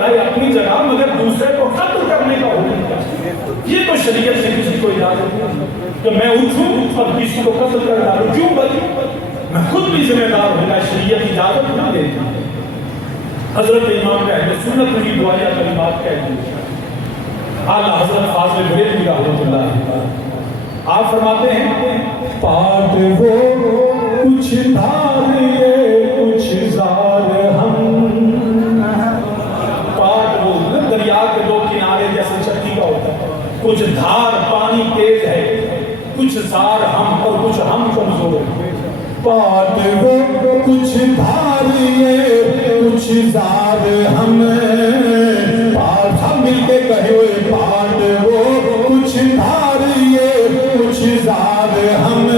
رائے اپنی جگہ مگر دوسرے کو قتل کرنے کا حکم کیا؟ یہ تو شریعت سے کسی کو اجازت نہیں کہ میں اٹھوں اور کسی کو قتل کر ڈالوں. کیوں بھائی؟ میں خود بھی ذمہ دار ہوں. شریعت اجازت نہ دیتی. حضرت امام کا اہل سنت کی دعائیہ کلمات کہتے ہیں. اعلیٰ حضرت فاضل بریلوی رحمۃ اللہ علیہ آپ فرماتے ہیں پاٹ وہ کچھ دھار یہ کچھ زار ہم. پاٹ وہ دریا کے دو کنارے جیسے چٹی کا ہوتا ہے. کچھ دھار پانی تیز ہے, کچھ زار ہم اور کچھ ہم کمزور ہیں. پاٹ وہ کچھ دھار یہ کچھ زار ہم. پاٹ ہم مل کے کہے ہوئے پاٹ وہ کچھ دھار یہ کچھ زار ہم.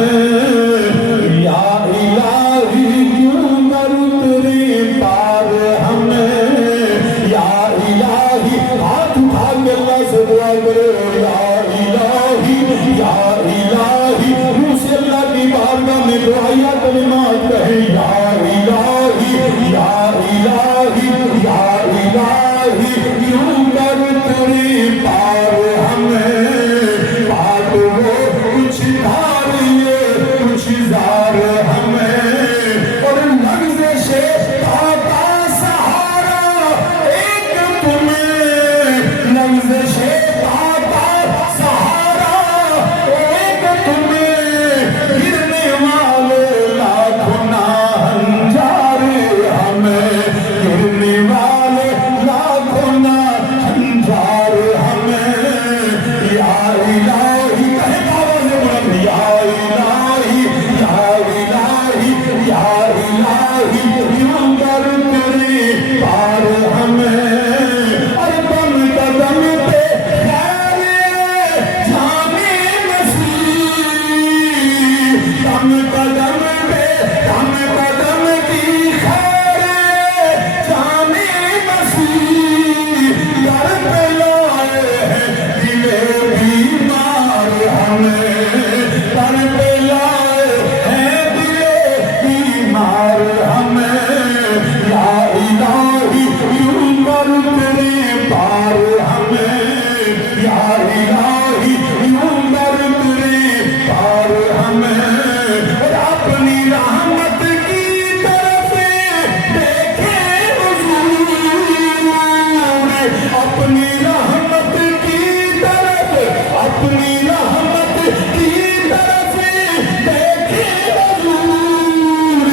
یا الہی کیوں کر اترے پار ہم. یا الہی ہاتھ اٹھا کے اللہ سے دعا کرے. یا الہی یا الہی منہ سے اللہ کی بارگاہ میں دعائیہ کلمات کہے. یا الہی یا الہی یا الہی کیوں کر اترے پار ہم. پاٹ وہ کچھ دھار یہ کچھ زار ہم. اور لفظ شیطان کا سہارا ایک تمہیں. لفظ شیطان کا سہارا ایک تمہیں. گرنے والے لاکھوں ہنجار ہم. گرنے والے لاکھوں ہنجار ہم. یا الہی کہے آواز بلند. یا الہی یا الہی یا الہی کیوں کر اترے پار ہم. اور دم قدم پہ خیر جانے مسیح. دم قدم پہ دم قدم کی خیر جانے مسیح. در پہ لائے ہیں دل بیمار ہم. در پہ لائے ہیں دل بیمار ہم. یا الہی کیوں کر اترے پار ہم. یا الہی کیوں کر اترے پار ہم. اور اپنی رحمت کی طرف دیکھے حضور. اپنی رحمت کی طرف اپنی رحمت کی طرف دیکھے حضور.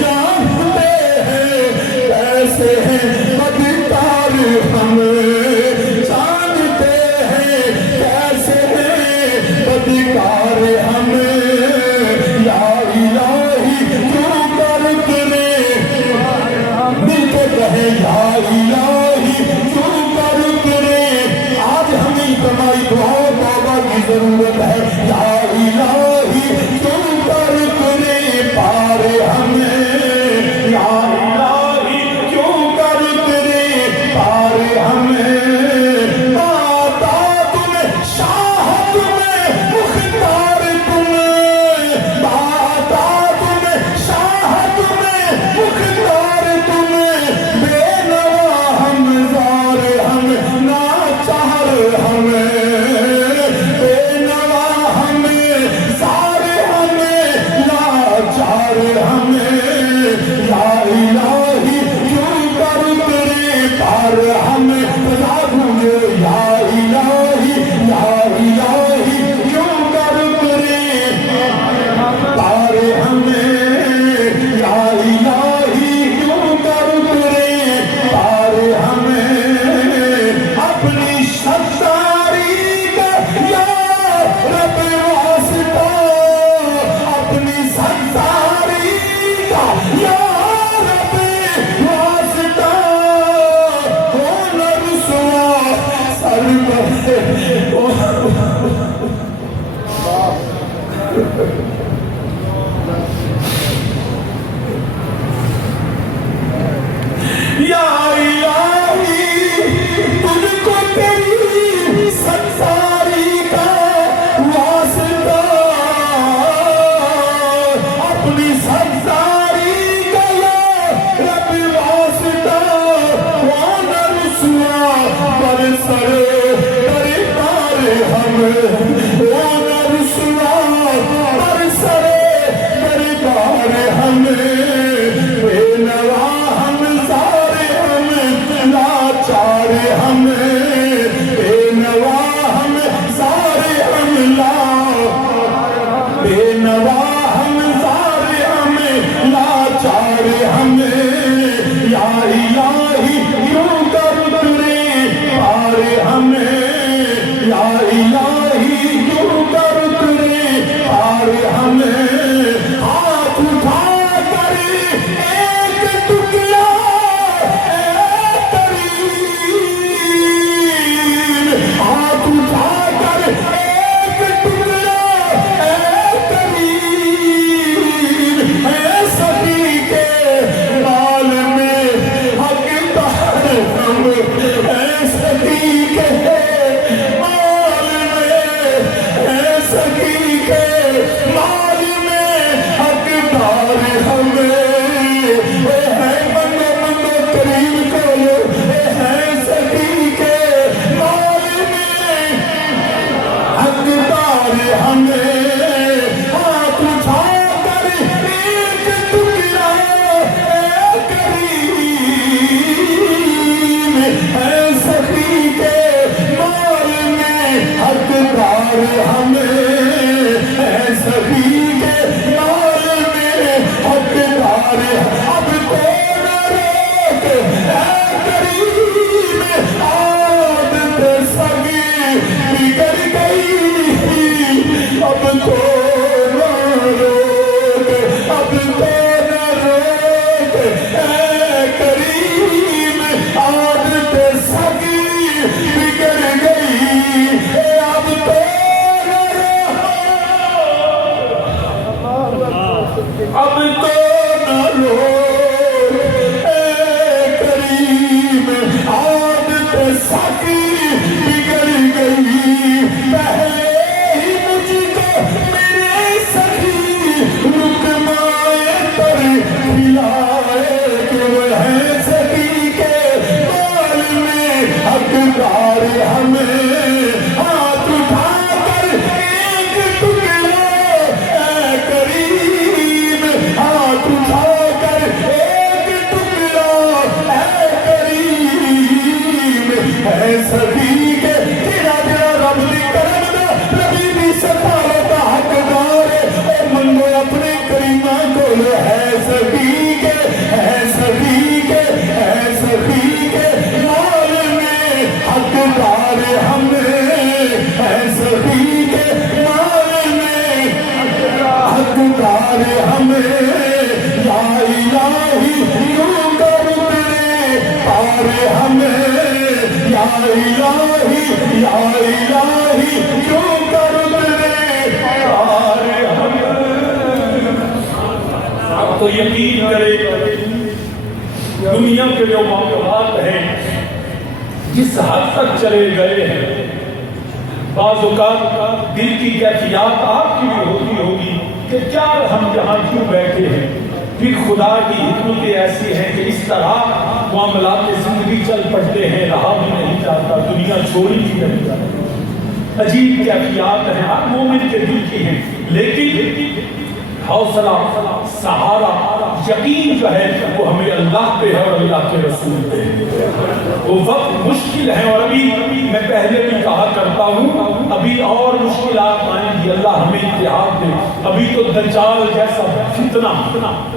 جانتے ہیں کیسے ہیں بدکار ہم. جانتے ہیں کیسے ہیں بدکار ہم. یا الہی کیوں کر اترے مل کے کہے. یا الہی کیوں کر اترے. آج ہمیں تمہاری دعاؤں توبہ کی ضرورت ہے. یا الہی کیوں کر اترے پار ہم. یا الہی کیوں کر اترے پار ہم. داتا تمہیں شاہ تمہیں مختار تمہیں. داتا تمہیں شاہ تمہیں مختار تمہیں. بے نوا ہم زار ہم ناچار ہم. بے نوا ہم زار ہم لاچار ہم. یا الہی کیوں کر اترے پار ہم. بتا دوں یا الہی یا الہی کیوں کر اترے پار ہم. یا الہی کیوں کر اترے پار ہم. اپنی ستاری کا یا رب واسطہ. اپنی ستاری کا یا رب واسطہ. ہو نہ رسوا لاچار ہمیں بے نوا ہم سارے ہم بے نوا ہم سارے ہمیں لاچار ہمیں یا الہی یوں کر اترے پار ہمیں یا الہی یوں کر اترے پار ہمیں ہاتھ اٹھا کر ایک ٹکڑا اے کریم ہاتھ اٹھا کر ایک ٹکڑا اے کریم اے سبھی کے مال میں حقدار ہم اے سبھی کے مال میں اے سبھی کے مال میں حقدار ہم اے ہے منو منو کریم کولو اے ہے سبھی کے مال میں حقدار ہمیں ہاتھ اٹھا کر ایک ٹکڑا اے کریم اے سبھی کے مال میں حقدار ہمیں اے سبھی کے مال میں حقدار اب تو نہ روک اے کریم عادت سگی بگڑ گئی اب تو نہ روک اب تو نہ روک اے کریم عادت سگی بگڑ گئی اب تو نہ روک اب تو نہ روک اے کریم عادت سگی بگڑ گئی پہلے ہی مجھ کو میرے سخی رکمائے پر کھلائے کہ وہ ہے سخی کے مال میں حقدار ہمیں ہاتھ اٹھا کر ایک ٹکڑا اے کریم ہاتھ اٹھا کر ایک ٹکڑا اے کریم اے سبھی کے تیرا تیرا رب دی کرم دا نبی دی سفارت حقدار اے منگو اپنے کریمہ کولو ہے سبھی کے مال میں حقدار ہمیں ہے سبھی کے مال میں حقدار ہمیں یا الہی یوں کر اترے پار ہمیں یا الہی یوں کر اترے پار ہمیں اب تو یقین کرے دنیا کے جو معاملات ہیں جس حد تک چلے گئے ہیں بعض اوقات دل کی کیفیات آپ کی بھی ہوتی ہوگی کہ کیا ہم جہاں کیوں بیٹھے ہیں پھر خدا کی حکمتیں ایسی ہیں کہ اس طرح معاملات زندگی چل پڑتے ہیں رہا بھی نہیں جاتا دنیا چھوڑی بھی نہیں جاتی عجیب کیفیات ہیں ہر مومن کے دل کی ہیں لیکن حوصلہ سہارا یقین جو ہے وہ ہمیں اللہ پہ ہے اور اللہ کے رسول پہ ہے وہ وقت مشکل ہے اور ابھی میں پہلے بھی کہا کرتا ہوں ابھی اور مشکلات آئیں گی اللہ ہمیں اتحاد دے ابھی تو دجال جیسا فتنہ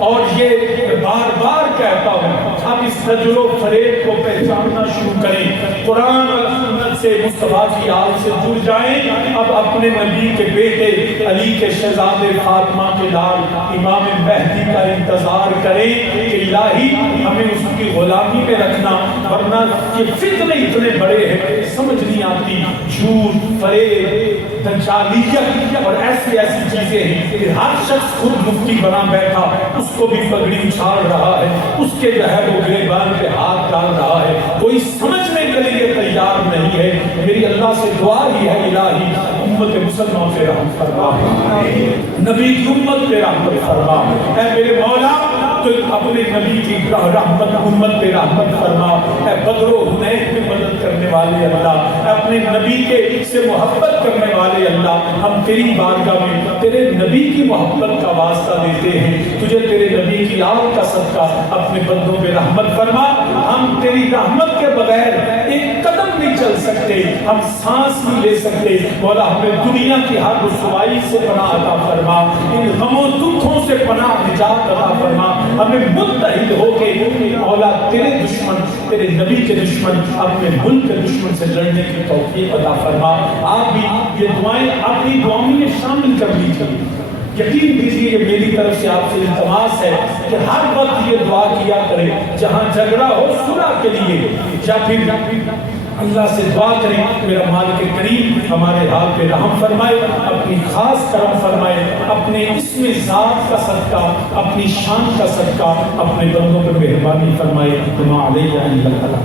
اور یہ بار بار کہتا ہوں اب اس دجل و فریب کو پہچاننا شروع کریں قرآن اور سنت سے مصطفیٰ کی آل سے جڑ جائیں اب اپنے نبی کے بیٹے علی کے شہزادے فاطمہ کے لال امام مہدی کا انتظار کریں کہ الہی ہمیں اس کی غلامی میں رکھنا ورنہ یہ فتنے اتنے بڑے ہیں سمجھ نہیں آتی جھوٹ فریب دجالیت اور ایسی چیزیں ہیں کہ ہر شخص خود مفتی بنا بیٹھا اس کو بھی پگڑی اچھال رہا ہے اس کے جو ہے وہ گریبان پہ ہاتھ ڈال رہا ہے کوئی سمجھنے کے لیے تیار نہیں ہے میری اللہ سے دعا ہی ہے الہی امت مسلمان پہ رحم فرما نبی کی امت پہ رحمت فرما اے میرے مولا تو اپنے نبی کی رحمت امت پہ رحمت فرما اے بدر و حنین میں مدد کرنے والے اللہ، اپنے نبی کے سے محبت کرنے والے اللہ، ہم تیری بارگاہ میں تیرے نبی کی محبت کا واسطہ دیتے ہیں، تجھے تیرے نبی کی آل کا صدقہ اپنے بندوں پہ رحمت فرما۔ ہم تیری رحمت کے بغیر ایک قدم نہیں چل سکتے، ہم سانس نہیں لے سکتے، مولا ہمیں دنیا کی ہر رسوائی سے پناہ عطا فرما، ان غموں دکھوں سے پناہ نجات عطا فرما، ہمیں متحد ہو کے مولا تیرے دشمن، تیرے نبی کے دشمن، اپنے ملک کے دشمن سے لڑنے کی توفیق عطا فرما۔ آپ بھی یہ دعائیں اپنی دعاؤں میں شامل کر لیجیے، یقین دیجیے یہ میری طرف سے آپ سے التماس ہے کہ ہر وقت یہ دعا کیا کرے، جہاں جھگڑا ہو صلح کے لیے، یا پھر اللہ سے دعا کریں میرا مالک کریم ہمارے حال پہ رحم فرمائے، اپنی خاص کرم فرمائے، اپنے اسم ذات کا صدقہ، اپنی شان کا صدقہ اپنے بندوں پر مہربانی فرمائے۔ وما علیہ الا البلاغ۔